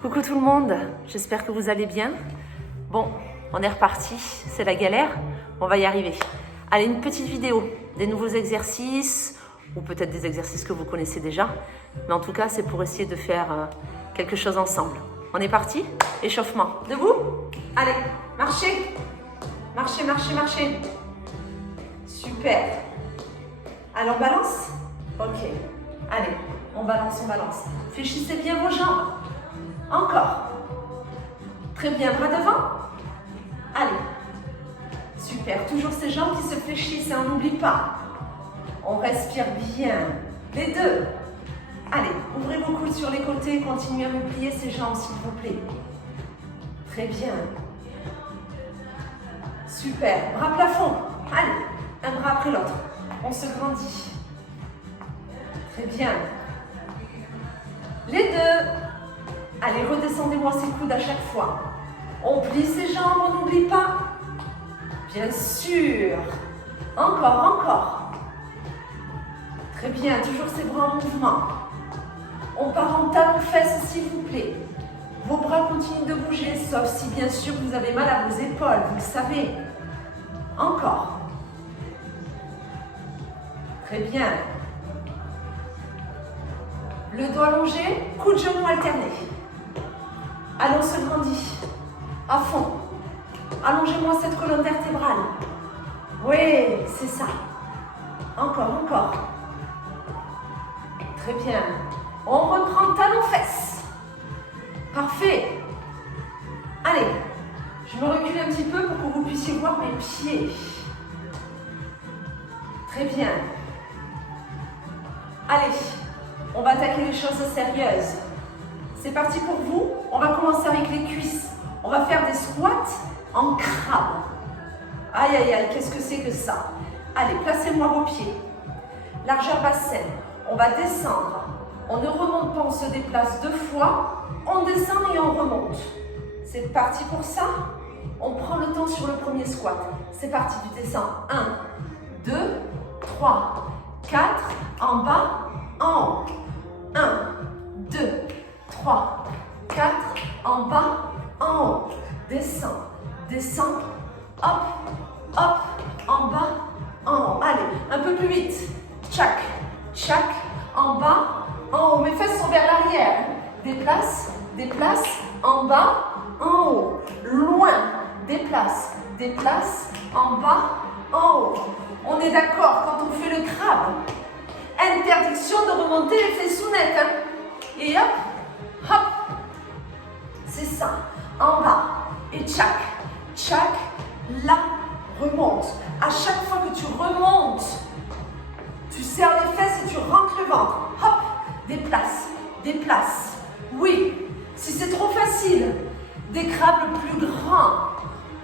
Coucou tout le monde, j'espère que vous allez bien. Bon, on est reparti, c'est la galère, on va y arriver. Allez, une petite vidéo, des nouveaux exercices, ou peut-être des exercices que vous connaissez déjà. Mais en tout cas, c'est pour essayer de faire quelque chose ensemble. On est parti? Échauffement. Debout? Allez, marchez. Marchez, marchez, marchez. Super. Allez, on balance? Ok. Allez, on balance, on balance. Fléchissez bien vos jambes. Encore. Très bien, bras devant. Allez. Super, toujours ces jambes qui se fléchissent et on n'oublie pas. On respire bien. Les deux. Allez, ouvrez vos coudes sur les côtés, continuez à me plier ces jambes s'il vous plaît. Très bien. Super, bras plafond. Allez, un bras après l'autre. On se grandit. Très bien. Les deux. Allez, redescendez-moi ces coudes à chaque fois. On plie ses jambes, on n'oublie pas. Bien sûr. Encore, encore. Très bien, toujours ces bras en mouvement. On part en talons-fesses, s'il vous plaît. Vos bras continuent de bouger, sauf si bien sûr vous avez mal à vos épaules, vous le savez. Encore. Très bien. Le dos allongé, coup de genou alterné. Allez, on se grandit. À fond. Allongez-moi cette colonne vertébrale. Oui, c'est ça. Encore, encore. Très bien. On reprend talons-fesses. Parfait. Allez, je me recule un petit peu pour que vous puissiez voir mes pieds. Très bien. Allez, on va attaquer les choses sérieuses. C'est parti pour vous. On va commencer avec les cuisses. On va faire des squats en crabe. Aïe, aïe, aïe, qu'est-ce que c'est que ça? Allez, placez-moi vos pieds. Largeur bassin. On va descendre. On ne remonte pas, on se déplace deux fois. On descend et on remonte. C'est parti pour ça. On prend le temps sur le premier squat. C'est parti, tu descends. 1, 2, 3, 4. En bas, en haut. 1, 2, 3, 4. En bas, en haut. Descends, descends. Hop, hop. En bas, en haut. Allez, un peu plus vite. Tchac, tchac. En bas, en haut. Mes fesses sont vers l'arrière. Déplace, déplace. En bas, en haut. Loin. Déplace, déplace. En bas, en haut. On est d'accord quand on fait le crabe. Interdiction de remonter les fessounettes. Hein. Et hop, hop. C'est ça. En bas. Et tchac, tchac. Là, remonte. À chaque fois que tu remontes, tu serres les fesses et tu rentres le ventre. Hop, déplace, déplace. Oui, si c'est trop facile, des crabes plus grands.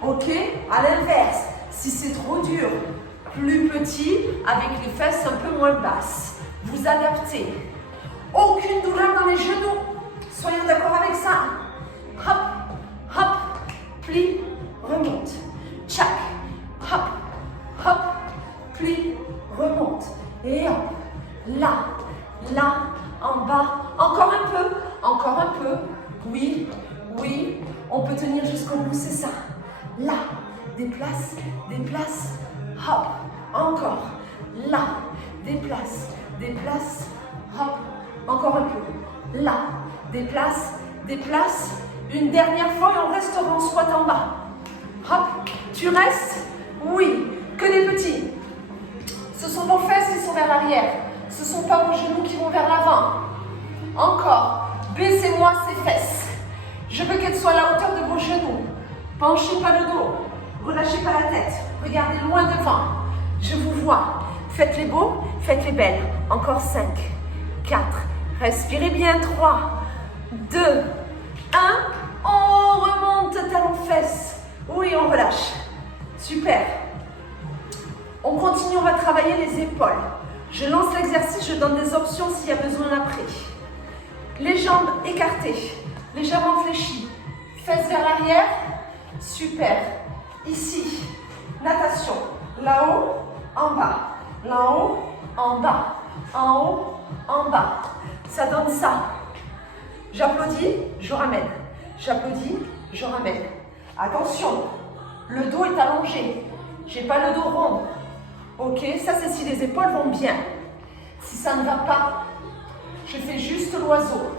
Ok, à l'inverse, si c'est trop dur, plus petit, avec les fesses un peu moins basses. Vous adaptez. Aucune douleur dans les genoux. Soyons d'accord avec ça. Hop, hop, plie, remonte. Tchac, hop, hop, plie, remonte. Et hop, là, là, en bas. Encore un peu, encore un peu. Oui, oui, on peut tenir jusqu'au bout, c'est ça. Là, déplace, déplace. Hop, encore. Là, déplace, déplace. Hop, encore un peu. Là, déplace, déplace. Une dernière fois et on restera en squat en bas. Hop, tu restes? Oui, que des petits. Ce sont vos fesses qui sont vers l'arrière. Ce ne sont pas vos genoux qui vont vers l'avant. Encore, baissez-moi ces fesses. Je veux qu'elles soient à la hauteur de vos genoux. Penchez pas le dos. Relâchez pas la tête. Regardez loin devant. Je vous vois. Faites les beaux, faites les belles. Encore 5, 4. Respirez bien. 3, 2, 1. On remonte talons-fesses. Oui, on relâche. Super. On continue, on va travailler les épaules. Je lance l'exercice, je donne des options s'il y a besoin après. Les jambes écartées, les jambes fléchies. Fesses vers l'arrière. Super. Ici, natation. Là-haut, en bas. Là-haut, en bas. En haut, en bas. Ça donne ça. J'applaudis, je ramène. J'applaudis, je ramène. Attention, le dos est allongé. Je n'ai pas le dos rond. Ok, ça c'est si les épaules vont bien. Si ça ne va pas, je fais juste l'oiseau.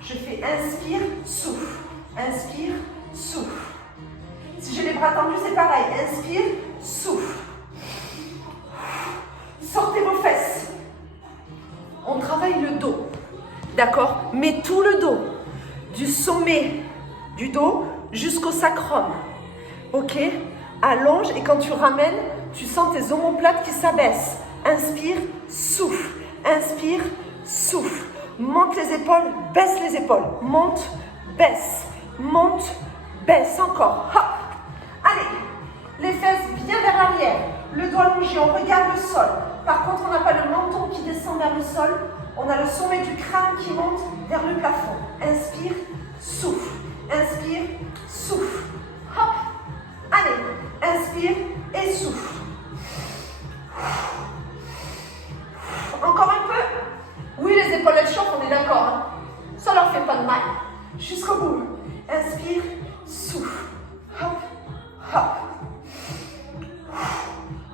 Je fais inspire, souffle. Inspire, souffle. Si j'ai les bras tendus, c'est pareil. Inspire, souffle. Sortez vos fesses. On travaille le dos. D'accord? Mais tout le dos. Du sommet du dos jusqu'au sacrum. Ok? Allonge et quand tu ramènes, tu sens tes omoplates qui s'abaissent. Inspire, souffle. Inspire, souffle. Monte les épaules, baisse les épaules. Monte, baisse. Monte, baisse. Encore. Hop. Allez. Les fesses bien vers l'arrière. Le dos allongé, on regarde le sol. Par contre, on n'a pas le menton qui descend vers le sol. On a le sommet du crâne qui monte vers le plafond. Inspire, souffle. Inspire, souffle. Hop. Allez. Inspire et souffle. Encore un peu. Oui, les épaules elles chauffent, on est d'accord. Hein? Ça leur fait pas de mal. Jusqu'au bout. Inspire, souffle. Hop, hop.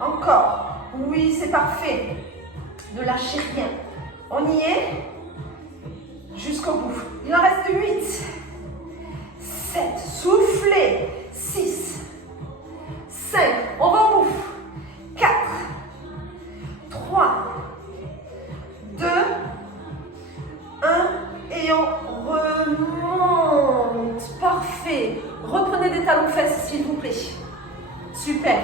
Encore. Oui, c'est parfait. Ne lâchez rien. On y est. Jusqu'au bout. Il en reste 8. 7. Soufflez. 6. 5. On va au bout. 4. 3. 2. 1. Et on remonte. Parfait. Reprenez des talons fesses, s'il vous plaît. Super.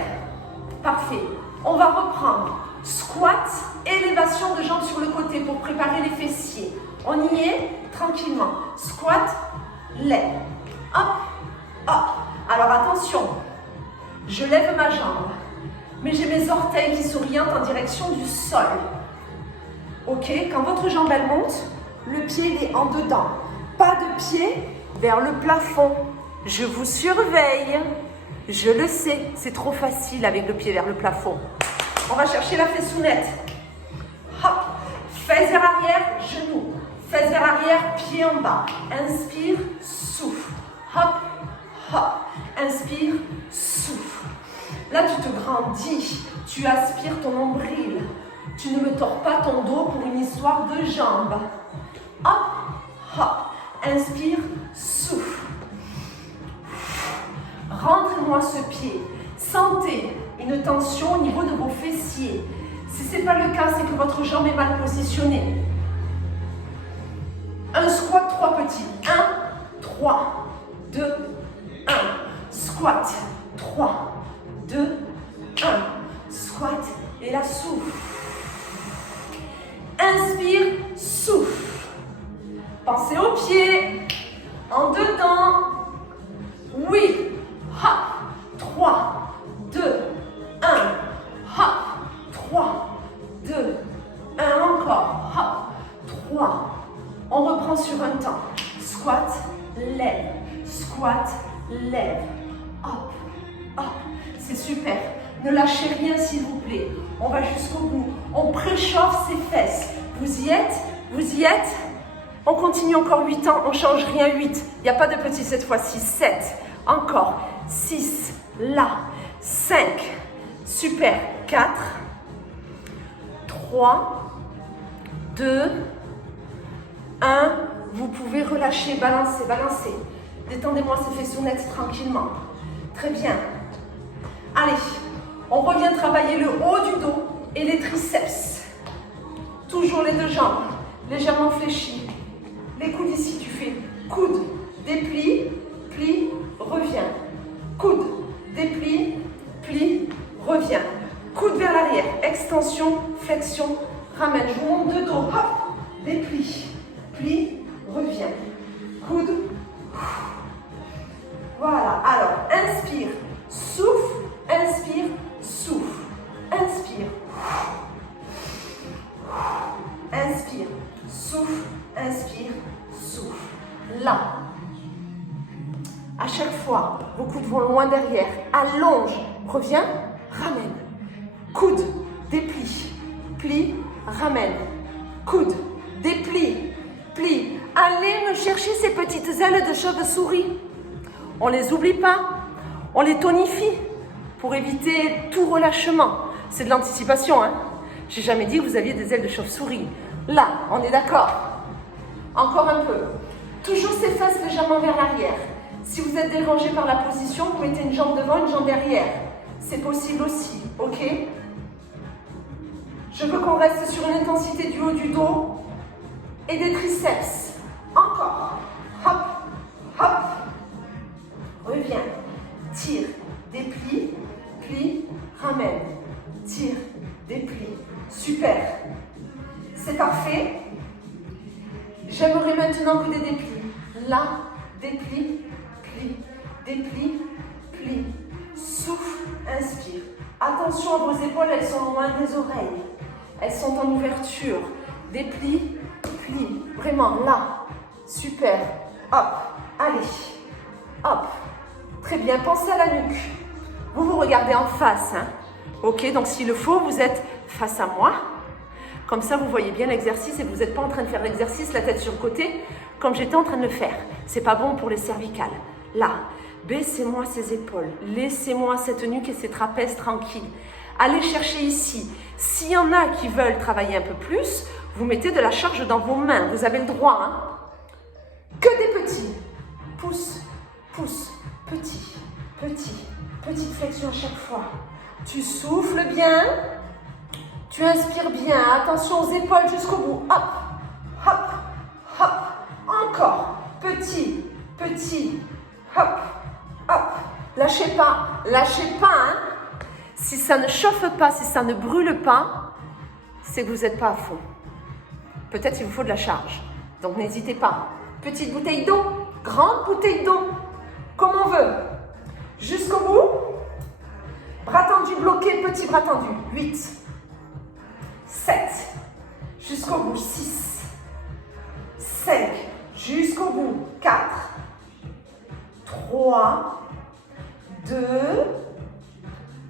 Parfait. On va reprendre. Squat, élévation de jambes sur le côté pour préparer les fessiers. On y est tranquillement. Squat, lève. Hop, hop. Alors attention, je lève ma jambe, mais j'ai mes orteils qui s'orientent en direction du sol. Ok, quand votre jambe elle monte, le pied il est en dedans. Pas de pied vers le plafond. Je vous surveille. Je le sais, c'est trop facile avec le pied vers le plafond. On va chercher la fessounette. Hop, fesses vers l'arrière, genoux. Fesses vers l'arrière, pied en bas. Inspire, souffle. Hop, hop. Inspire, souffle. Là, tu te grandis. Tu aspires ton nombril. Tu ne me tords pas ton dos pour une histoire de jambes. Hop, hop. Inspire, souffle. Rentrez-moi ce pied. Sentez une tension au niveau de vos fessiers. Si ce n'est pas le cas, c'est que votre jambe est mal positionnée. Un squat, 3 petits. 1, 3, 2, 1. Squat, 3, 2, 1. Squat et la souffle. Inspire, souffle. Pensez aux pieds. En dedans. Oui. Hop. 3, 2, 1. Hop. 3, 2, 1. Encore. Hop. 3. On reprend sur un temps. Squat, lève. Squat, lève. Hop. Hop. C'est super. Ne lâchez rien s'il vous plaît. On va jusqu'au bout. On préchauffe ses fesses. Vous y êtes? Vous y êtes? On continue encore 8 ans. On ne change rien. 8. Il n'y a pas de petit cette fois-ci. 7. Encore. 6. Là. 5. Super. 4. 3. 2. 1. Vous pouvez relâcher. Balancer. Balancer. Détendez-moi ces fessounettes tranquillement. Très bien. Allez. On revient travailler le haut du dos et les triceps. Toujours les deux jambes légèrement fléchies. Les coudes ici, tu fais coude, déplie, plie, reviens. Coude, déplie, plie, reviens. Coude vers l'arrière, extension, flexion, ramène. Je vous monte de dos, hop, déplie, plie, reviens. Coude. Voilà, alors inspire, souffle, inspire, souffle, inspire, inspire, souffle, inspire, souffle. Là, à chaque fois, vos coudes vont loin derrière, allonge, reviens, ramène, coude, déplie, plie, ramène, coude, déplie, plie. Allez me chercher ces petites ailes de chauve-souris. On ne les oublie pas. On les tonifie pour éviter tout relâchement. C'est de l'anticipation, hein. J'ai jamais dit que vous aviez des ailes de chauve-souris. Là, on est d'accord. Encore un peu. Toujours ses fesses légèrement vers l'arrière. Si vous êtes dérangé par la position, vous mettez une jambe devant, une jambe derrière. C'est possible aussi, ok? Je veux qu'on reste sur une intensité du haut du dos et des triceps. Encore. Hop, hop. Reviens. Tire, déplie, plie, ramène. Tire, déplie. Super. C'est parfait. J'aimerais maintenant que des déplis. Là, déplie, plie, déplie, plie. Souffle, inspire. Attention à vos épaules, elles sont loin des oreilles. Elles sont en ouverture. Déplie, plie. Vraiment, là. Super. Hop. Allez. Hop. Très bien. Pensez à la nuque. Vous vous regardez en face. Hein. Ok, donc s'il le faut, vous êtes face à moi. Comme ça, vous voyez bien l'exercice et vous n'êtes pas en train de faire l'exercice la tête sur le côté comme j'étais en train de le faire. C'est pas bon pour les cervicales. Là, baissez-moi ces épaules. Laissez-moi cette nuque et ces trapèzes tranquilles. Allez chercher ici. S'il y en a qui veulent travailler un peu plus, vous mettez de la charge dans vos mains. Vous avez le droit. Hein. Que des petits. Pousse, pousse, petit, petit. Petite flexion à chaque fois. Tu souffles bien. Tu inspires bien. Attention aux épaules jusqu'au bout. Hop, hop, hop. Encore. Petit, petit. Hop, hop. Lâchez pas. Lâchez pas. Hein. Si ça ne chauffe pas, si ça ne brûle pas, c'est que vous n'êtes pas à fond. Peut-être qu'il vous faut de la charge. Donc n'hésitez pas. Petite bouteille d'eau. Grande bouteille d'eau. Comme on veut. Jusqu'au bout. Bras tendus bloqués. Petit bras tendu. 8. 7, jusqu'au bout, 6, 5, jusqu'au bout, 4, 3, 2,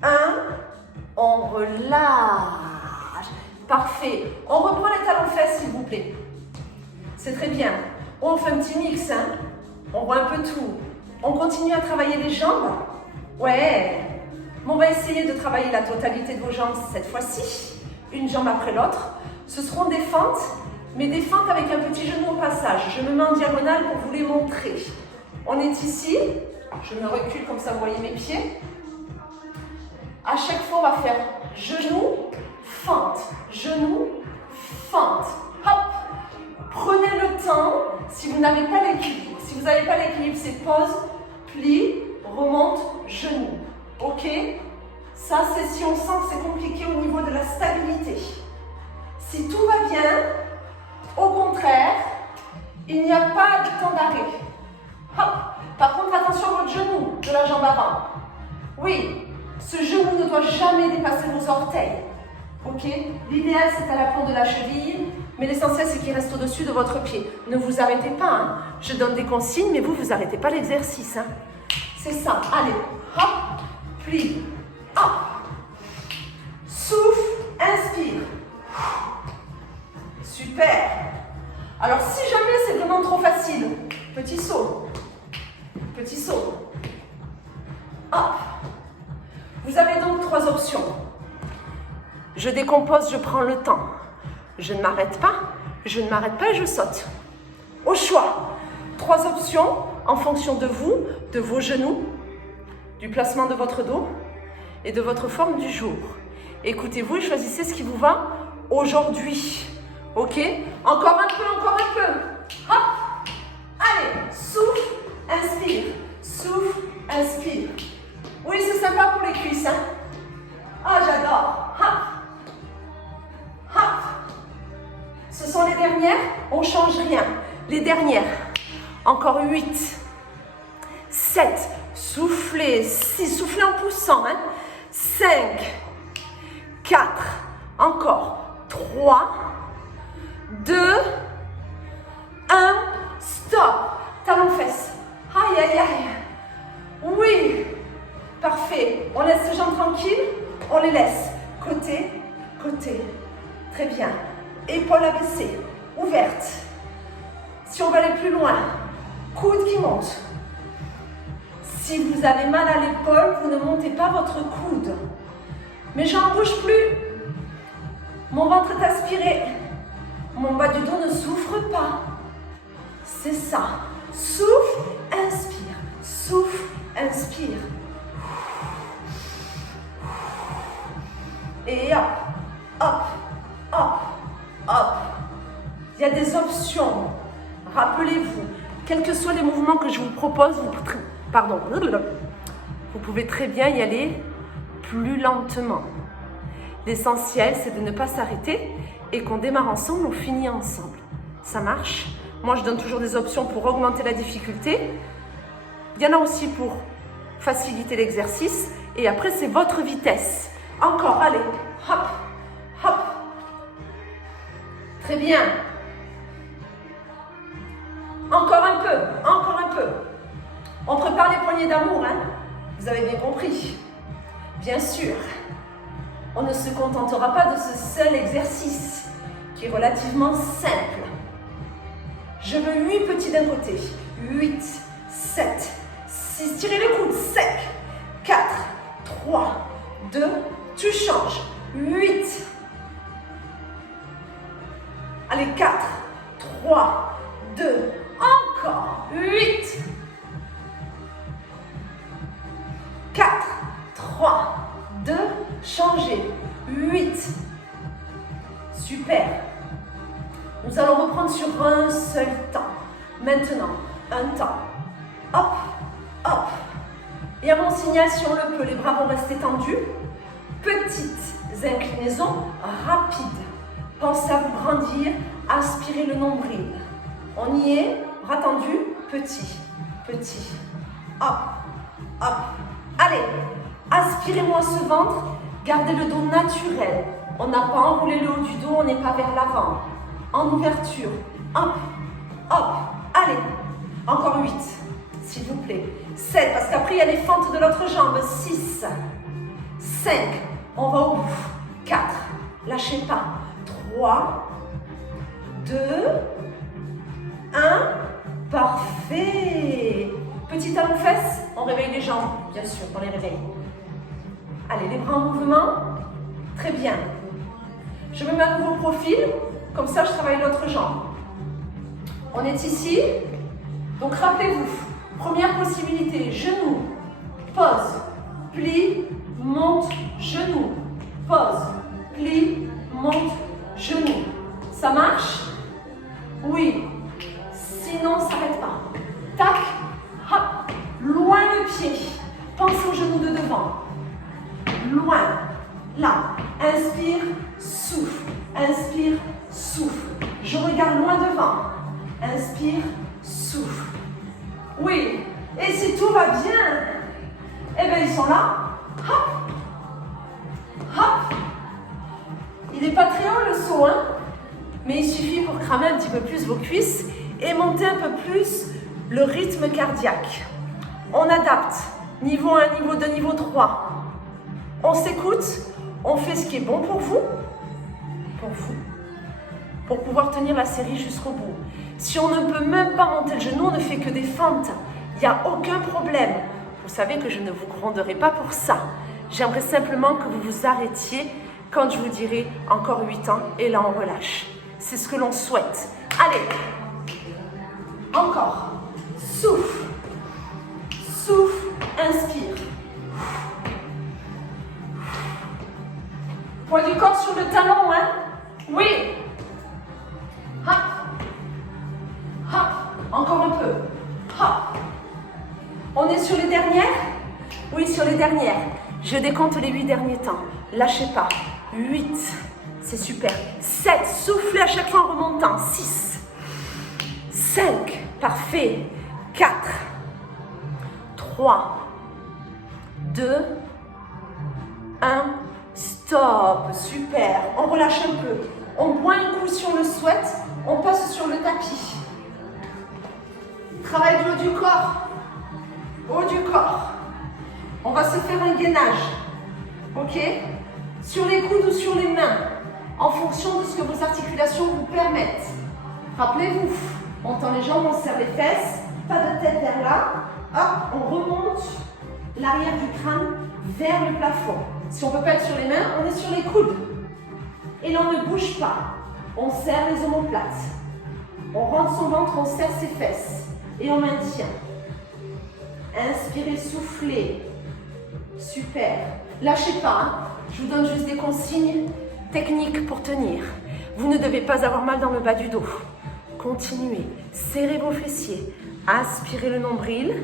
1, on relâche. Parfait. On reprend les talons fesses, s'il vous plaît. C'est très bien. On fait un petit mix, hein. On voit un peu tout. On continue à travailler les jambes. Ouais. On va essayer de travailler la totalité de vos jambes cette fois-ci. Une jambe après l'autre. Ce seront des fentes, mais des fentes avec un petit genou au passage. Je me mets en diagonale pour vous les montrer. On est ici. Je me recule comme ça, vous voyez mes pieds. À chaque fois, on va faire genou, fente, genou, fente. Hop. Prenez le temps. Si vous n'avez pas l'équilibre, c'est pause, plie, remonte, genou. Ok? Ça, c'est si on sent que c'est compliqué au niveau de la stabilité. Si tout va bien, au contraire, il n'y a pas de temps d'arrêt. Hop. Par contre, attention à votre genou de la jambe avant. Oui, ce genou ne doit jamais dépasser vos orteils. Ok? L'idéal, c'est à la pointe de la cheville, mais l'essentiel, c'est qu'il reste au-dessus de votre pied. Ne vous arrêtez pas. Hein. Je donne des consignes, mais vous n'arrêtez pas l'exercice. Hein. C'est ça. Allez, hop, plie. Hop. Souffle, inspire. Super. Alors, si jamais c'est vraiment trop facile, petit saut. Petit saut. Hop. Vous avez donc 3 options. Je décompose, je prends le temps. Je ne m'arrête pas, je ne m'arrête pas et je saute. Au choix. 3 options en fonction de vous, de vos genoux, du placement de votre dos et de votre forme du jour. Écoutez-vous et choisissez ce qui vous va aujourd'hui. Ok? Encore un peu, encore un peu. Hop! Allez, souffle, inspire. Souffle, inspire. Oui, c'est sympa pour les cuisses. Hein? Ah, j'adore. Hop! Hop! Ce sont les dernières. On ne change rien. Les dernières. Encore 8. 7. Soufflez. 6. Soufflez en poussant. Hein? 5. 4. Encore. 3. 2. 1. Stop. Talons fesses. Aïe, aïe, aïe. Oui. Parfait. On laisse les jambes tranquilles. On les laisse. Côté, côté. Très bien. Épaules abaissées. Ouvertes. Si on va aller plus loin, coude qui monte. Si vous avez mal à l'épaule, vous ne montez pas votre coude. Mes jambes ne bougent plus. Mon ventre est aspiré. Mon bas du dos ne souffre pas. C'est ça. Souffle, inspire. Souffle, inspire. Et hop, hop, hop, hop. Il y a des options. Rappelez-vous, quels que soient les mouvements que je vous propose, vous pouvez très bien y aller plus lentement. L'essentiel, c'est de ne pas s'arrêter et qu'on démarre ensemble, on finit ensemble. Ça marche? Moi, je donne toujours des options pour augmenter la difficulté. Il y en a aussi pour faciliter l'exercice. Et après, c'est votre vitesse. Encore, allez. Hop, hop. Très bien. Encore un peu, encore un peu. On prépare les poignées d'amour, hein? Vous avez bien compris. Bien sûr. On ne se contentera pas de ce seul exercice, qui est relativement simple. Je veux 8 petits d'un côté. 8, 7, 6. Tirez les coudes sec. 4, 3, 2. Tu changes. 8. Allez, 4, 3, 2. Encore. 8. 4, 3, 2. Changez. 8. Super. Nous allons reprendre sur un seul temps. Maintenant, un temps. Hop, hop. Et à mon signal, si on le peut, les bras vont rester tendus. Petites inclinaisons rapides. Pensez à vous grandir, aspirez le nombril. On y est, bras tendus, petit, petit. Hop, hop. Allez, aspirez-moi ce ventre, gardez le dos naturel. On n'a pas enroulé le haut du dos, on n'est pas vers l'avant. En ouverture. Hop, hop. Allez, encore 8, s'il vous plaît. 7, parce qu'après il y a les fentes de l'autre jambe. 6, 5, on va au bout. 4, lâchez pas. 3, 2, 1, parfait. Petit talon fesses, on réveille les jambes, bien sûr, on les réveille. Allez, les bras en mouvement, très bien. Je me mets à nouveau profil, comme ça je travaille l'autre jambe. On est ici, donc rappelez-vous, première possibilité, genou, pose, plie, monte, genou, pose, plie, monte, genou. Ça marche? Oui. Sinon, ne s'arrête pas. Tac, hop, loin le pied. Pensez au genou de devant. Loin, là. Inspire, souffle. Inspire, souffle. Je regarde loin devant. Inspire, souffle. Oui. Et si tout va bien, eh bien, ils sont là. Hop, hop. Il n'est pas très haut le saut, hein? Mais il suffit pour cramer un petit peu plus vos cuisses et monter un peu plus le rythme cardiaque. On adapte. Niveau 1, niveau 2, niveau 3. On s'écoute, on fait ce qui est bon pour vous, pour pouvoir tenir la série jusqu'au bout. Si on ne peut même pas monter le genou, on ne fait que des fentes. Il n'y a aucun problème. Vous savez que je ne vous gronderai pas pour ça. J'aimerais simplement que vous vous arrêtiez quand je vous dirai encore 8 ans et là on relâche. C'est ce que l'on souhaite. Allez, encore. Souffle, souffle, inspire. Poids du corps sur le talon, hein? Oui. Hop, hop, encore un peu. Hop. On est sur les dernières? Oui, sur les dernières. Je décompte les 8 derniers temps. Lâchez pas. 8, c'est super. 7, soufflez à chaque fois en remontant. 6, 5, parfait. 4, 3, 2, 1, stop. Super. On relâche un peu. On boit un coup si on le souhaite. On passe sur le tapis. Travail du haut du corps. Haut du corps. On va se faire un gainage. Ok? Sur les coudes ou sur les mains, en fonction de ce que vos articulations vous permettent. Rappelez-vous, on tend les jambes, on serre les fesses, pas de là, hop, on remonte l'arrière du crâne vers le plafond. Si on ne peut pas être sur les mains, on est sur les coudes. Et l'on ne bouge pas. On serre les omoplates. On rentre son ventre, on serre ses fesses. Et on maintient. Inspirez, soufflez. Super. Lâchez pas. Hein. Je vous donne juste des consignes techniques pour tenir. Vous ne devez pas avoir mal dans le bas du dos. Continuez. Serrez vos fessiers. Aspirez le nombril.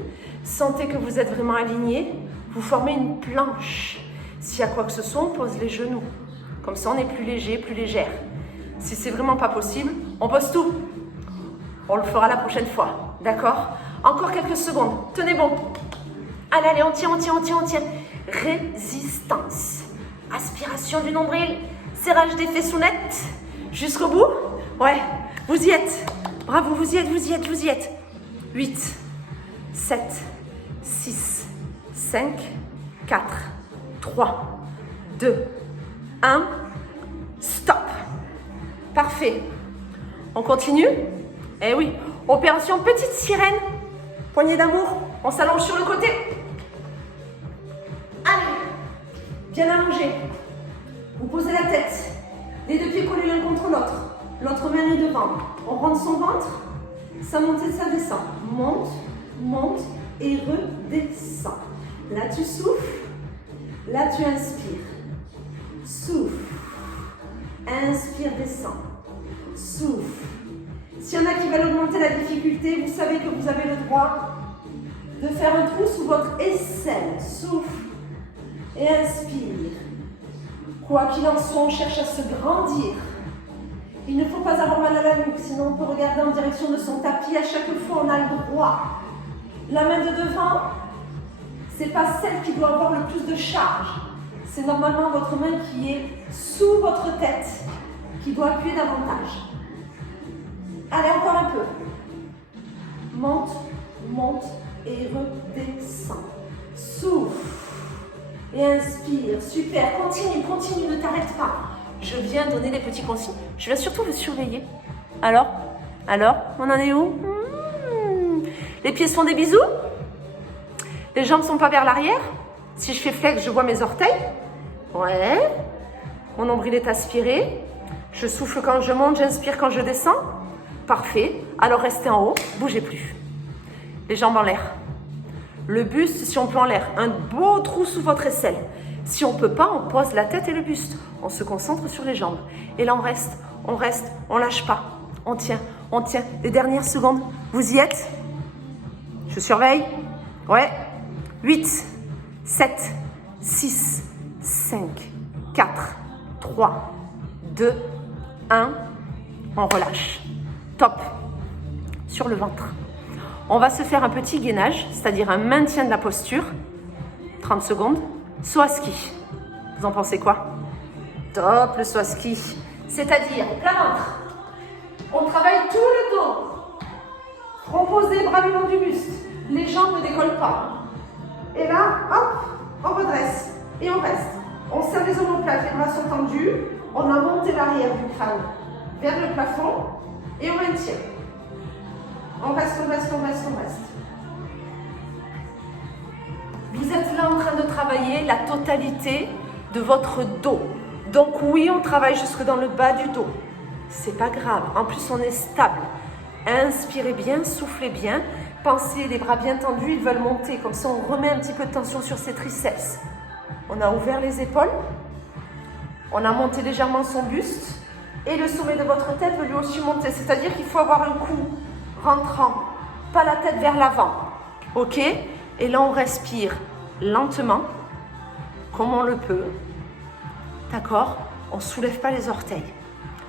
Sentez que vous êtes vraiment aligné. Vous formez une planche. S'il y a quoi que ce soit, on pose les genoux. Comme ça, on est plus léger, plus légère. Si c'est vraiment pas possible, on pose tout. On le fera la prochaine fois. D'accord? Encore quelques secondes. Tenez bon. Allez, allez, on tient, on tient, on tient, on tient. Résistance. Aspiration du nombril. Serrage des fessounettes. Jusqu'au bout. Ouais, vous y êtes. Bravo, vous y êtes, vous y êtes, vous y êtes. 8, 7, 6, 5, 4, 3, 2, 1. Stop. Parfait. On continue? Eh oui. Opération petite sirène. Poignée d'amour. On s'allonge sur le côté. Allez. Bien allongé. Vous posez la tête. Les deux pieds collés l'un contre l'autre. L'autre main est devant. On rentre son ventre. Ça monte et ça descend. Monte, monte et redescend. Là, tu souffles. Là, tu inspires. Souffle. Inspire, descend. Souffle. S'il y en a qui veulent augmenter la difficulté, vous savez que vous avez le droit de faire un trou sous votre aisselle. Souffle et inspire. Quoi qu'il en soit, on cherche à se grandir. Il ne faut pas avoir mal à la nuque, sinon on peut regarder en direction de son tapis. À chaque fois, on a le droit. La main de devant, ce n'est pas celle qui doit avoir le plus de charge. C'est normalement votre main qui est sous votre tête, qui doit appuyer davantage. Allez, encore un peu. Monte, monte et redescend. Souffle et inspire. Super, continue, continue, ne t'arrête pas. Je viens donner des petits consignes. Je viens surtout vous surveiller. Alors, on en est où? Les pieds se font des bisous? Les jambes ne sont pas vers l'arrière? Si je fais flex, je vois mes orteils. Ouais. Mon nombril est aspiré. Je souffle quand je monte, j'inspire quand je descends. Parfait. Alors restez en haut, bougez plus. Les jambes en l'air. Le buste, si on peut en l'air. Un beau trou sous votre aisselle. Si on ne peut pas, on pose la tête et le buste. On se concentre sur les jambes. Et là, on reste, on lâche pas. On tient. Les dernières secondes. Vous y êtes? Je surveille. Ouais. 8, 7, 6, 5, 4, 3, 2, 1. On relâche. Top. Sur le ventre. On va se faire un petit gainage, c'est-à-dire un maintien de la posture. 30 secondes. Saut à ski. Vous en pensez quoi? Top, le saut à ski. C'est-à-dire, plat ventre. On travaille tout le dos. Front posé, bras le long du buste. Les jambes ne décollent pas. Et là, hop, on redresse. Et on reste. On serre les omoplates, les bras sont tendus. On a monté l'arrière du crâne vers le plafond. Et on maintient. On reste. Vous êtes là en train de travailler la totalité de votre dos. Donc oui, on travaille jusque dans le bas du dos. C'est pas grave. En plus, on est stable. Inspirez bien, soufflez bien. Pensez les bras bien tendus, ils veulent monter. Comme ça, on remet un petit peu de tension sur ses triceps. On a ouvert les épaules. On a monté légèrement son buste. Et le sommet de votre tête veut lui aussi monter. C'est-à-dire qu'il faut avoir un cou rentrant, pas la tête vers l'avant. Ok? Et là, on respire lentement, comme on le peut. D'accord? On ne soulève pas les orteils.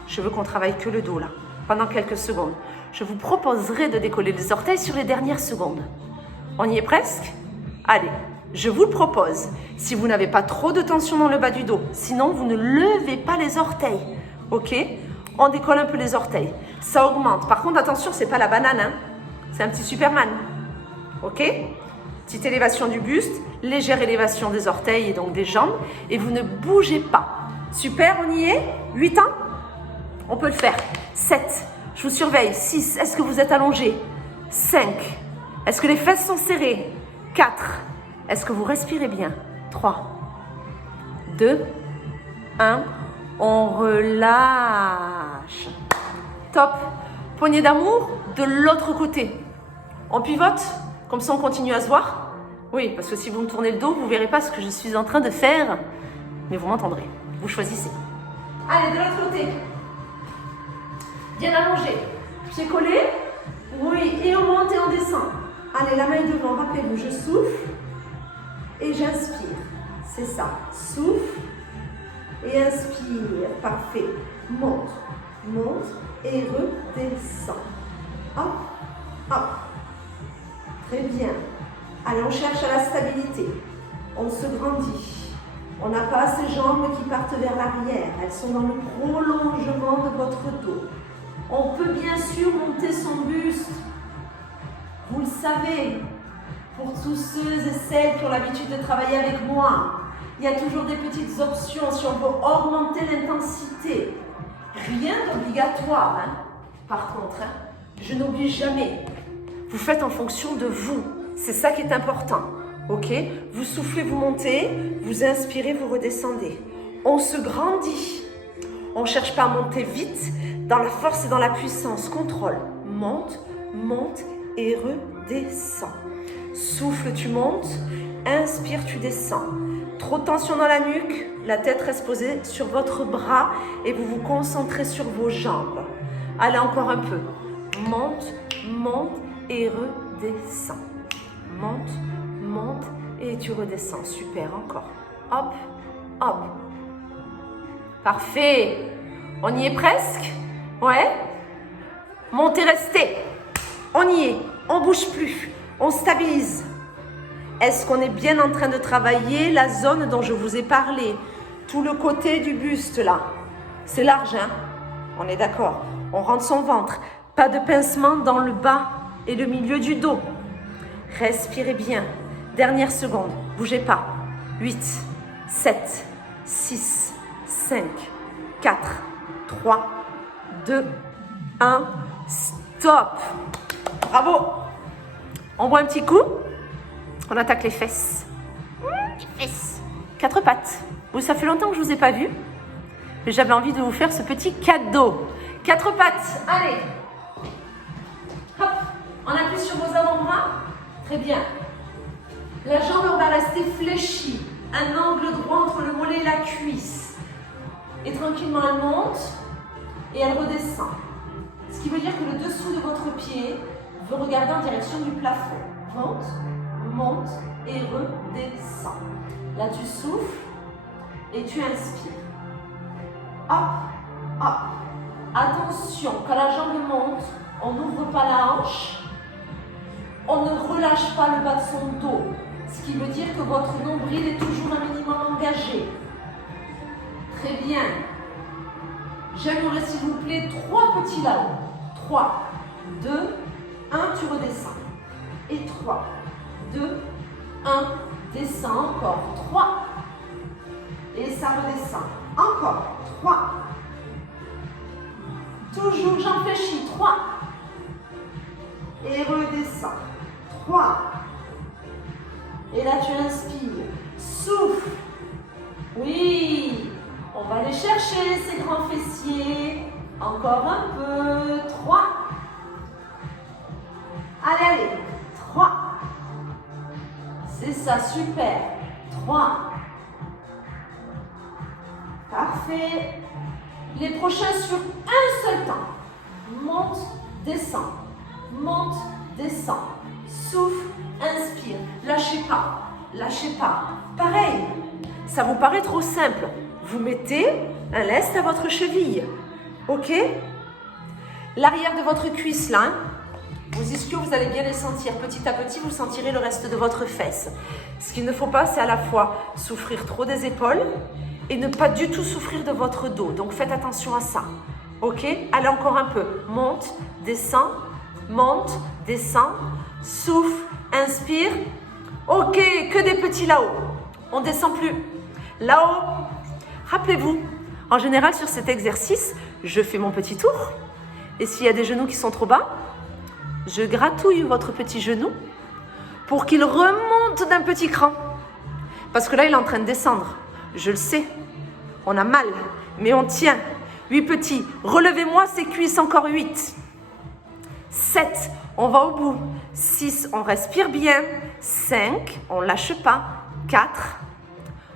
Je veux qu'on travaille que le dos, là, pendant quelques secondes. Je vous proposerai de décoller les orteils sur les dernières secondes. On y est presque? Allez, je vous le propose. Si vous n'avez pas trop de tension dans le bas du dos, sinon, vous ne levez pas les orteils. Ok? On décolle un peu les orteils. Ça augmente. Par contre, attention, c'est pas la banane, hein. C'est un petit Superman. Ok? Petite élévation du buste, légère élévation des orteils et donc des jambes. Et vous ne bougez pas. Super, on y est? 8 ans? On peut le faire. 7, je vous surveille. 6, est-ce que vous êtes allongé? 5, Est-ce que les fesses sont serrées? 4. Est-ce que vous respirez bien? 3, 2, 1. On relâche. Top. Poignée d'amour de l'autre côté. On pivote, comme ça on continue à se voir. Oui, parce que si vous me tournez le dos, vous ne verrez pas ce que je suis en train de faire. Mais vous m'entendrez. Vous choisissez. Allez, de l'autre côté. Bien allongé. Pieds collés. Oui, et on monte et on descend. Allez, la main devant, rappelez-vous, je souffle et j'inspire. C'est ça. Souffle et inspire. Parfait. Monte, monte et redescend. Hop, hop. Très bien. Allez, on cherche à la stabilité. On se grandit. On n'a pas ces jambes qui partent vers l'arrière. Elles sont dans le prolongement de votre dos. On peut bien sûr monter son buste. Vous le savez, pour tous ceux et celles qui ont l'habitude de travailler avec moi, il y a toujours des petites options si on veut augmenter l'intensité. Rien d'obligatoire, hein. Par contre, hein, je n'oblige jamais. Vous faites en fonction de vous. C'est ça qui est important. Ok? Vous soufflez, vous montez, vous inspirez, vous redescendez. On se grandit. On ne cherche pas à monter vite, dans la force et dans la puissance. Contrôle. Monte, monte et redescends. Souffle, tu montes. Inspire, tu descends. Trop de tension dans la nuque, la tête reste posée sur votre bras et vous vous concentrez sur vos jambes. Allez, encore un peu. Monte, monte et redescends. Monte, monte et tu redescends. Super, encore. Hop, hop. Parfait. On y est presque? Ouais. Montez, restez. On y est. On ne bouge plus. On stabilise. Est-ce qu'on est bien en train de travailler la zone dont je vous ai parlé? Tout le côté du buste là. C'est large, hein? On est d'accord. On rentre son ventre. Pas de pincement dans le bas et le milieu du dos. Respirez bien. Dernière seconde. Bougez pas. 8, 7, 6, 5, 4, 3, 2, 1. Stop. Bravo. On boit un petit coup. On attaque les fesses. Les fesses. 4 pattes. Vous, ça fait longtemps que je ne vous ai pas vu. Mais j'avais envie de vous faire ce petit cadeau. 4 pattes. Allez. Hop. On appuie sur vos avant-bras. Très bien. La jambe va rester fléchie. Un angle droit entre le mollet et la cuisse. Et tranquillement, elle monte et elle redescend. Ce qui veut dire que le dessous de votre pied veut regarder en direction du plafond. Monte, monte et redescend. Là, tu souffles et tu inspires. Hop, hop. Attention, quand la jambe monte, on n'ouvre pas la hanche. On ne relâche pas le bas de son dos. Ce qui veut dire que votre nombril est toujours un minimum engagé. Très bien. J'aimerais, s'il vous plaît, 3 petits là-haut. 3, 2, 1, tu redescends. Et 3, 2, 1, descends encore. 3. Et ça redescend. Encore. 3. Toujours, j'en fléchis. 3. Et redescends. 3. Et là, tu inspires. Souffle. Oui. On va aller chercher ces grands fessiers. Encore un peu. 3. Allez, allez. 3. C'est ça, super. 3. Parfait. Les prochains sur un seul temps. Monte, descend. Monte, descend. Souffle, inspire. Lâchez pas. Lâchez pas. Pareil. Ça vous paraît trop simple. Vous mettez un lest à votre cheville. Ok? L'arrière de votre cuisse là. Hein? Vos ischios, vous allez bien les sentir. Petit à petit, vous sentirez le reste de votre fesse. Ce qu'il ne faut pas, c'est à la fois souffrir trop des épaules et ne pas du tout souffrir de votre dos. Donc, faites attention à ça. Ok? Allez encore un peu. Monte, descend, monte, descend, souffle, inspire. Ok, que des petits là-haut. On ne descend plus. Là-haut. Rappelez-vous, en général, sur cet exercice, je fais mon petit tour. Et s'il y a des genoux qui sont trop bas, je gratouille votre petit genou pour qu'il remonte d'un petit cran. Parce que là, il est en train de descendre. Je le sais. On a mal, mais on tient. 8 petits. Relevez-moi ces cuisses, encore 8. 7, on va au bout. 6, on respire bien. 5, on ne lâche pas. 4,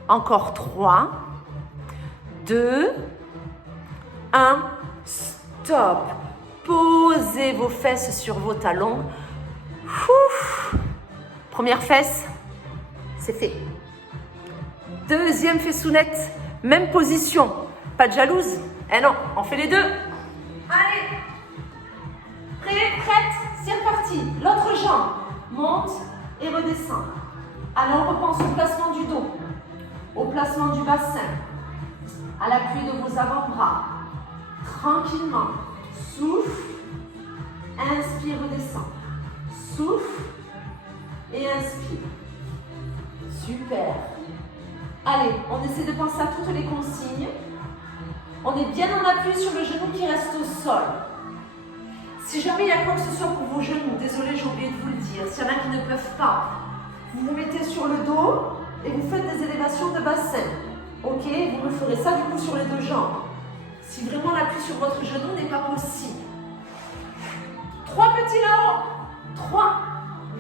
encore 3, 2, 1, stop. Posez vos fesses sur vos talons. Ouf. Première fesse, c'est fait. Deuxième fessounette, même position. Pas de jalouse. Eh non, on fait les deux. Allez. Prêt, prête, c'est reparti. L'autre jambe monte et redescend. Allez, on repense au placement du dos, au placement du bassin, à l'appui de vos avant-bras. Tranquillement. Souffle. Inspire, redescend. Souffle et inspire. Super. Allez, on essaie de penser à toutes les consignes. On est bien en appui sur le genou qui reste au sol. Si jamais il y a quoi que ce soit pour vos genoux, désolé, j'ai oublié de vous le dire, s'il y en a qui ne peuvent pas, vous vous mettez sur le dos et vous faites des élévations de bassin. Ok, vous me ferez ça du coup sur les deux jambes. Si vraiment l'appui sur votre genou n'est pas possible. 3 petits là-haut. 3,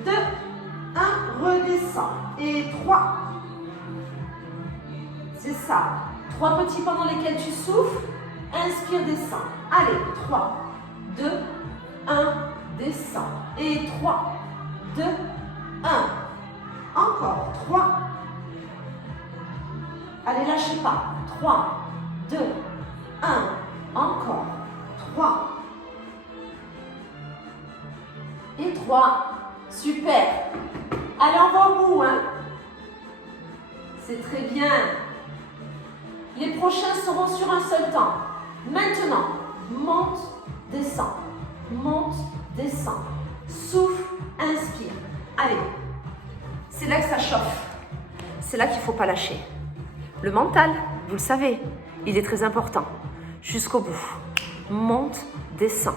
2, 1, redescend. Et 3. C'est ça. 3 petits pendant lesquels tu souffles. Inspire, descends. Allez, 3, 2, 1, descends. Et 3, 2, 1. Encore. 3. Allez, lâchez pas. 3, 2, 1. Encore. 3. Et 3. Super. Allez, on va au bout, hein. C'est très bien. Les prochains seront sur un seul temps. Maintenant, monte, descend. Monte, descend. Souffle, inspire. Allez. C'est là que ça chauffe. C'est là qu'il ne faut pas lâcher. Le mental, vous le savez, il est très important. Jusqu'au bout. Monte, descend.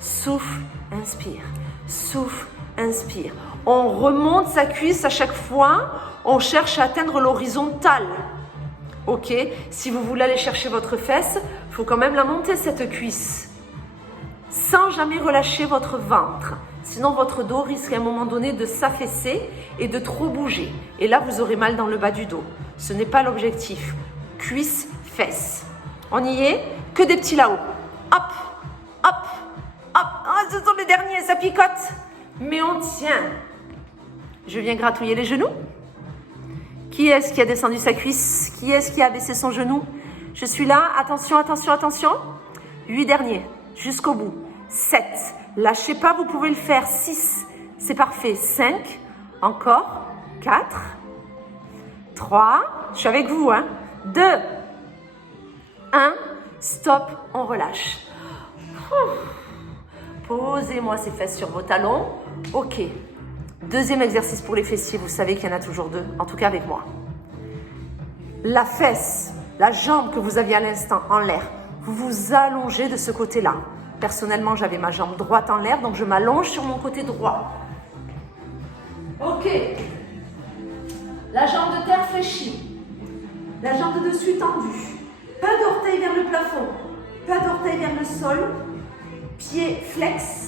Souffle, inspire. Souffle, inspire. On remonte sa cuisse à chaque fois. On cherche à atteindre l'horizontale. Ok, si vous voulez aller chercher votre fesse, il faut quand même la monter cette cuisse. Sans jamais relâcher votre ventre. Sinon, votre dos risque à un moment donné de s'affaisser et de trop bouger. Et là, vous aurez mal dans le bas du dos. Ce n'est pas l'objectif. Cuisse, fesse. On y est? Que des petits là-haut. Hop, hop, hop. Ah, ce sont les derniers, ça picote. Mais on tient. Je viens gratouiller les genoux. Qui est-ce qui a descendu sa cuisse? Qui est-ce qui a baissé son genou? Je suis là. Attention, attention, attention. 8 derniers. Jusqu'au bout. 7. Lâchez pas, vous pouvez le faire. 6. C'est parfait. 5. Encore. 4. 3. Je suis avec vous, hein. 2. 1. Stop. On relâche. Posez-moi ces fesses sur vos talons. Ok. Deuxième exercice pour les fessiers, vous savez qu'il y en a toujours 2, en tout cas avec moi. La fesse, la jambe que vous aviez à l'instant en l'air, vous vous allongez de ce côté-là. Personnellement, j'avais ma jambe droite en l'air, donc je m'allonge sur mon côté droit. Ok. La jambe de terre fléchie. La jambe de dessus tendue. Pas d'orteil vers le plafond. Pas d'orteil vers le sol. Pied flex.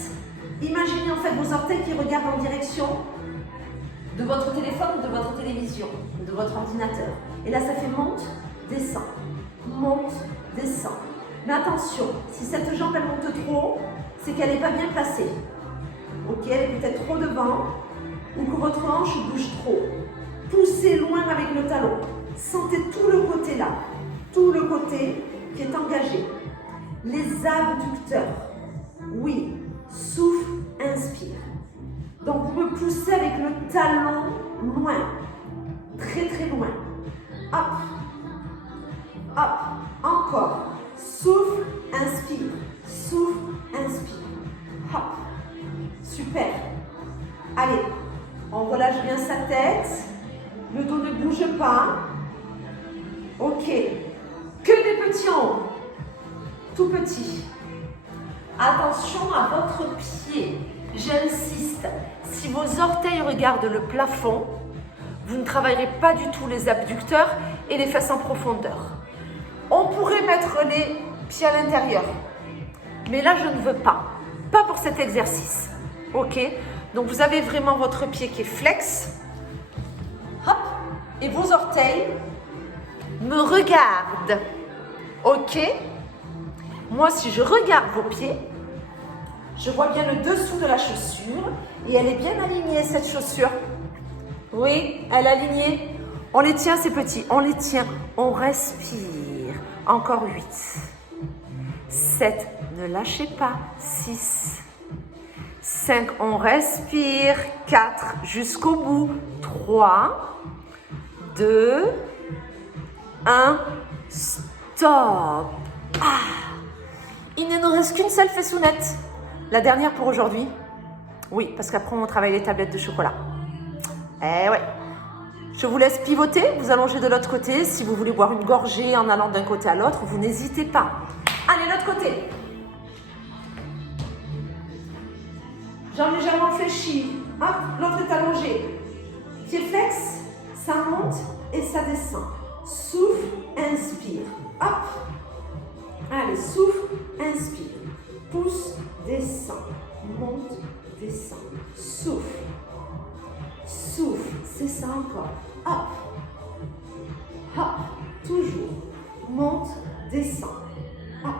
Imaginez en fait vos orteils qui regardent en direction de votre téléphone ou de votre télévision, de votre ordinateur. Et là, ça fait monte, descend, monte, descend. Mais attention, si cette jambe elle monte trop, c'est qu'elle n'est pas bien placée. Ok, elle est peut-être trop devant ou que votre hanche bouge trop. Poussez loin avec le talon. Sentez tout le côté là, tout le côté qui est engagé. Les abducteurs, oui. Souffle, inspire. Donc vous me poussez avec le talon loin, très très loin. Hop, hop, encore. Souffle, inspire. Souffle, inspire. Hop, super. Allez, on relâche bien sa tête. Le dos ne bouge pas. Ok. Que des petits en haut. Tout petit. Attention à votre pied. J'insiste, si vos orteils regardent le plafond, vous ne travaillerez pas du tout les abducteurs et les fesses en profondeur. On pourrait mettre les pieds à l'intérieur, mais là je ne veux pas. Pas pour cet exercice. Ok? Donc vous avez vraiment votre pied qui est flex. Hop. Et vos orteils me regardent. Ok? Moi, si je regarde vos pieds, je vois bien le dessous de la chaussure et elle est bien alignée, cette chaussure. Oui, elle est alignée. On les tient, ces petits. On les tient. On respire. Encore 8. 7. Ne lâchez pas. 6. 5. On respire. 4. Jusqu'au bout. 3. 2. 1. Stop. Il ne nous reste qu'une seule fessounette. La dernière pour aujourd'hui. Oui, parce qu'après on travaille les tablettes de chocolat. Eh ouais. Je vous laisse pivoter, vous allongez de l'autre côté. Si vous voulez boire une gorgée en allant d'un côté à l'autre, vous n'hésitez pas. Allez, l'autre côté. Jambes légèrement fléchies. Hop, l'autre est allongé. Pied flex, ça monte et ça descend. Souffle, inspire. Hop. Allez, souffle, inspire. Pousse, descend. Monte, descend. Souffle. Souffle, c'est ça encore. Hop. Hop. Toujours. Monte, descend. Hop.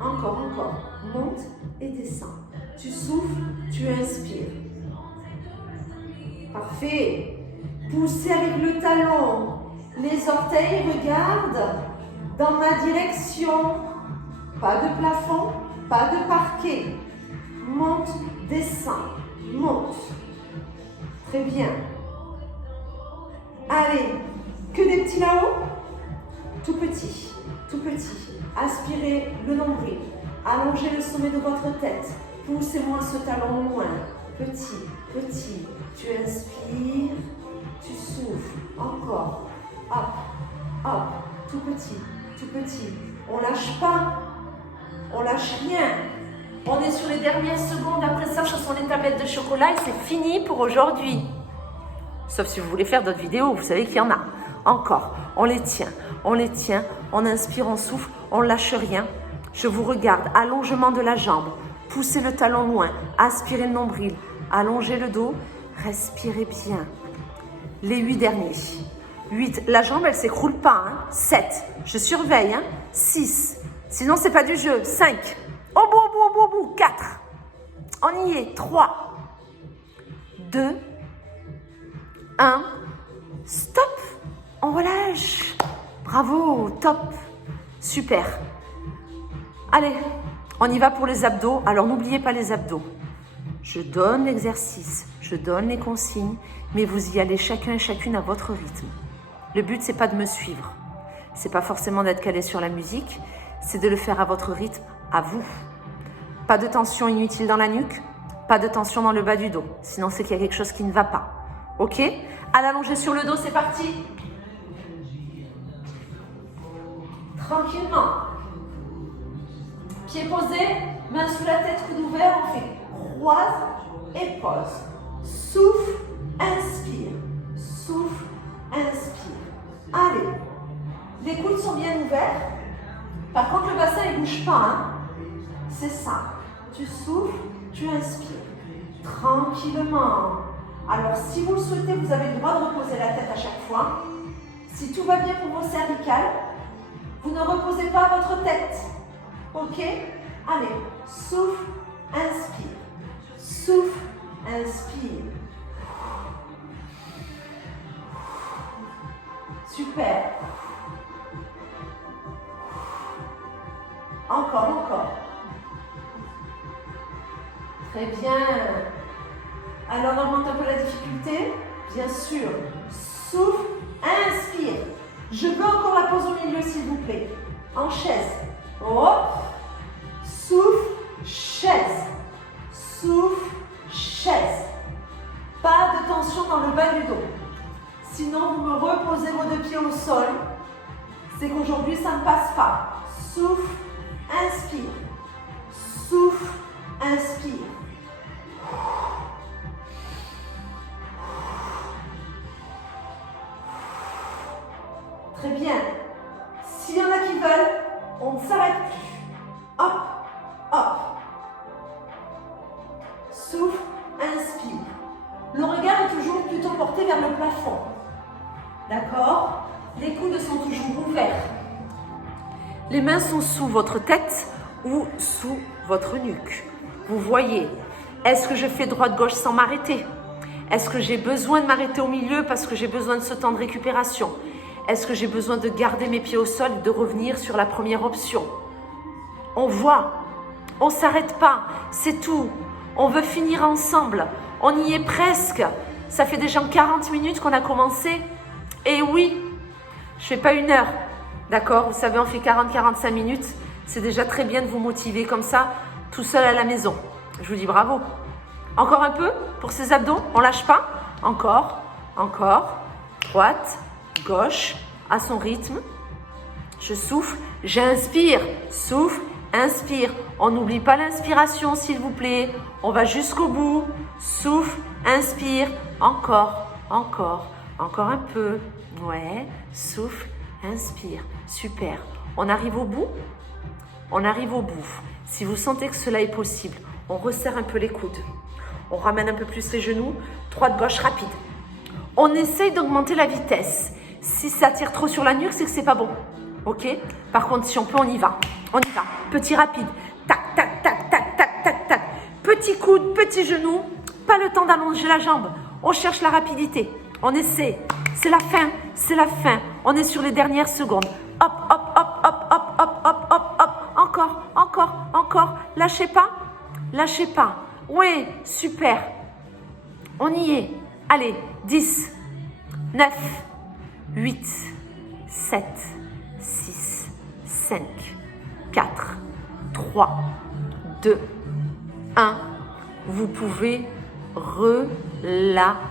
Encore. Monte et descend. Tu souffles, tu inspires. Parfait. Poussez avec le talon. Les orteils regardent dans ma direction. Pas de plafond, pas de parquet. Monte, descend. Monte. Très bien. Allez, que des petits là-haut. Tout petit, tout petit. Aspirez le nombril. Allongez le sommet de votre tête. Poussez-moi ce talon loin. Petit, petit. Tu inspires, tu souffles. Encore. Hop, hop. Tout petit, tout petit. On lâche pas. On lâche rien. On est sur les dernières secondes. Après ça, ce sont les tablettes de chocolat et c'est fini pour aujourd'hui. Sauf si vous voulez faire d'autres vidéos, vous savez qu'il y en a. Encore. On les tient. On les tient. On inspire, on souffle. On lâche rien. Je vous regarde. Allongement de la jambe. Poussez le talon loin. Aspirez le nombril. Allongez le dos. Respirez bien. Les 8 derniers. 8. La jambe, elle ne s'écroule pas. 7. Je surveille. 6. Sinon, c'est pas du jeu. 5. Au bout. 4. On y est. 3. 2. 1. Stop. On relâche. Bravo. Top. Super. Allez, on y va pour les abdos. Alors, n'oubliez pas les abdos. Je donne l'exercice, je donne les consignes, mais vous y allez chacun et chacune à votre rythme. Le but, c'est pas de me suivre. C'est pas forcément d'être calé sur la musique, c'est de le faire à votre rythme, à vous. Pas de tension inutile dans la nuque, pas de tension dans le bas du dos. Sinon, c'est qu'il y a quelque chose qui ne va pas. Ok? À l'allonger sur le dos, c'est parti. Tranquillement. Pieds posés, main sous la tête, coude ouvert, on fait croise et pose. Souffle, inspire. Souffle, inspire. Allez. Les coudes sont bien ouverts. Par contre, le bassin, il ne bouge pas. C'est ça. Tu souffles, tu inspires. Tranquillement. Alors, si vous le souhaitez, vous avez le droit de reposer la tête à chaque fois. Si tout va bien pour vos cervicales, vous ne reposez pas votre tête. Ok? Allez, souffle, inspire. Souffle, inspire. Super. Encore. Très bien. Alors, on augmente un peu la difficulté. Bien sûr. Souffle, inspire. Je veux encore la pause au milieu, s'il vous plaît. En chaise. Hop. Souffle, chaise. Souffle, chaise. Pas de tension dans le bas du dos. Sinon, vous me reposez vos deux pieds au sol. C'est qu'aujourd'hui, ça ne passe pas. Souffle, inspire. Souffle, inspire. Très bien. S'il y en a qui veulent, on ne s'arrête plus. Hop, hop. Souffle, inspire. Le regard est toujours plutôt porté vers le plafond. D'accord? Les coudes sont toujours ouverts. Les mains sont sous votre tête ou sous votre nuque. Vous voyez, est-ce que je fais droite-gauche sans m'arrêter? Est-ce que j'ai besoin de m'arrêter au milieu parce que j'ai besoin de ce temps de récupération? Est-ce que j'ai besoin de garder mes pieds au sol et de revenir sur la première option? On voit, on ne s'arrête pas, c'est tout. On veut finir ensemble, on y est presque. Ça fait déjà 40 minutes qu'on a commencé. Et oui, je ne fais pas 1 heure, d'accord? Vous savez, on fait 40-45 minutes. C'est déjà très bien de vous motiver comme ça, tout seul à la maison. Je vous dis bravo. Encore un peu pour ces abdos, on ne lâche pas. Encore, encore, droite, gauche, à son rythme. Je souffle, j'inspire, souffle, inspire. On n'oublie pas l'inspiration, s'il vous plaît. On va jusqu'au bout. Souffle, inspire, encore, encore, encore un peu. Ouais, souffle, inspire. Super. On arrive au bout? On arrive au bout. Si vous sentez que cela est possible, on resserre un peu les coudes. On ramène un peu plus les genoux. Droite-gauche rapide. On essaye d'augmenter la vitesse. Si ça tire trop sur la nuque, c'est que c'est pas bon. Ok? Par contre, si on peut, on y va. On y va. Petit rapide. Tac, tac, tac, tac, tac, tac, tac. Petit coude, petit genou. Pas le temps d'allonger la jambe. On cherche la rapidité. On essaie. C'est la fin. C'est la fin. On est sur les dernières secondes. Hop, hop, hop, hop, hop, hop, hop, hop, hop. Encore, encore, encore. Lâchez pas. Lâchez pas. Oui, super. On y est. Allez, 10, 9, 8, 7, 6, 5, 4, 3, 2, 1. Vous pouvez relâcher.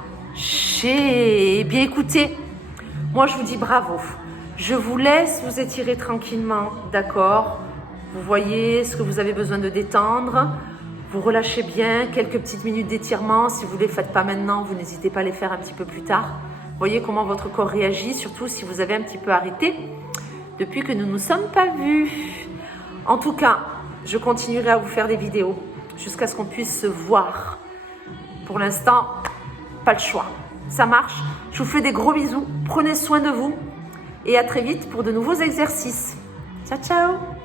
Eh bien, écoutez, moi, je vous dis bravo. Je vous laisse vous étirer tranquillement, d'accord? Vous voyez ce que vous avez besoin de détendre. Vous relâchez bien, quelques petites minutes d'étirement. Si vous ne les faites pas maintenant, vous n'hésitez pas à les faire un petit peu plus tard. Voyez comment votre corps réagit, surtout si vous avez un petit peu arrêté depuis que nous ne nous sommes pas vus. En tout cas, je continuerai à vous faire des vidéos jusqu'à ce qu'on puisse se voir. Pour l'instant, pas le choix. Ça marche. Je vous fais des gros bisous. Prenez soin de vous et à très vite pour de nouveaux exercices. Ciao, ciao!